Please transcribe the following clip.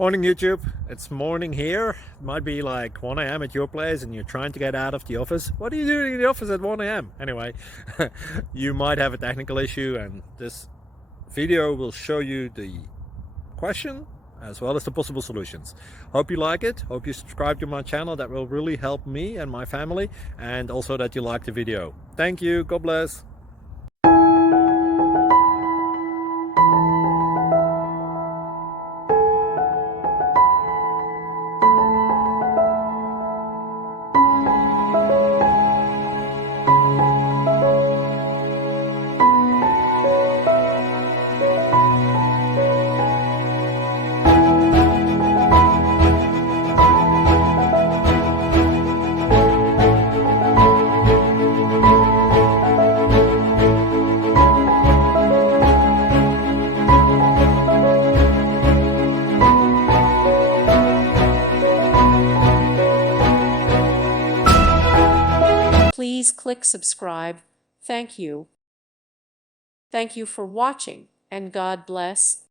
Morning YouTube, it's morning here. It might be like 1 a.m. at your place and you're trying to get out of the office. What are you doing in the office at 1 a.m.? Anyway, you might have a technical issue and this video will show you the question as well as the possible solutions. Hope you like it, hope you subscribe to my channel. That will really help me and my family, and also that you like the video. Thank you, God bless. Please click subscribe. Thank you. Thank you for watching, and God bless.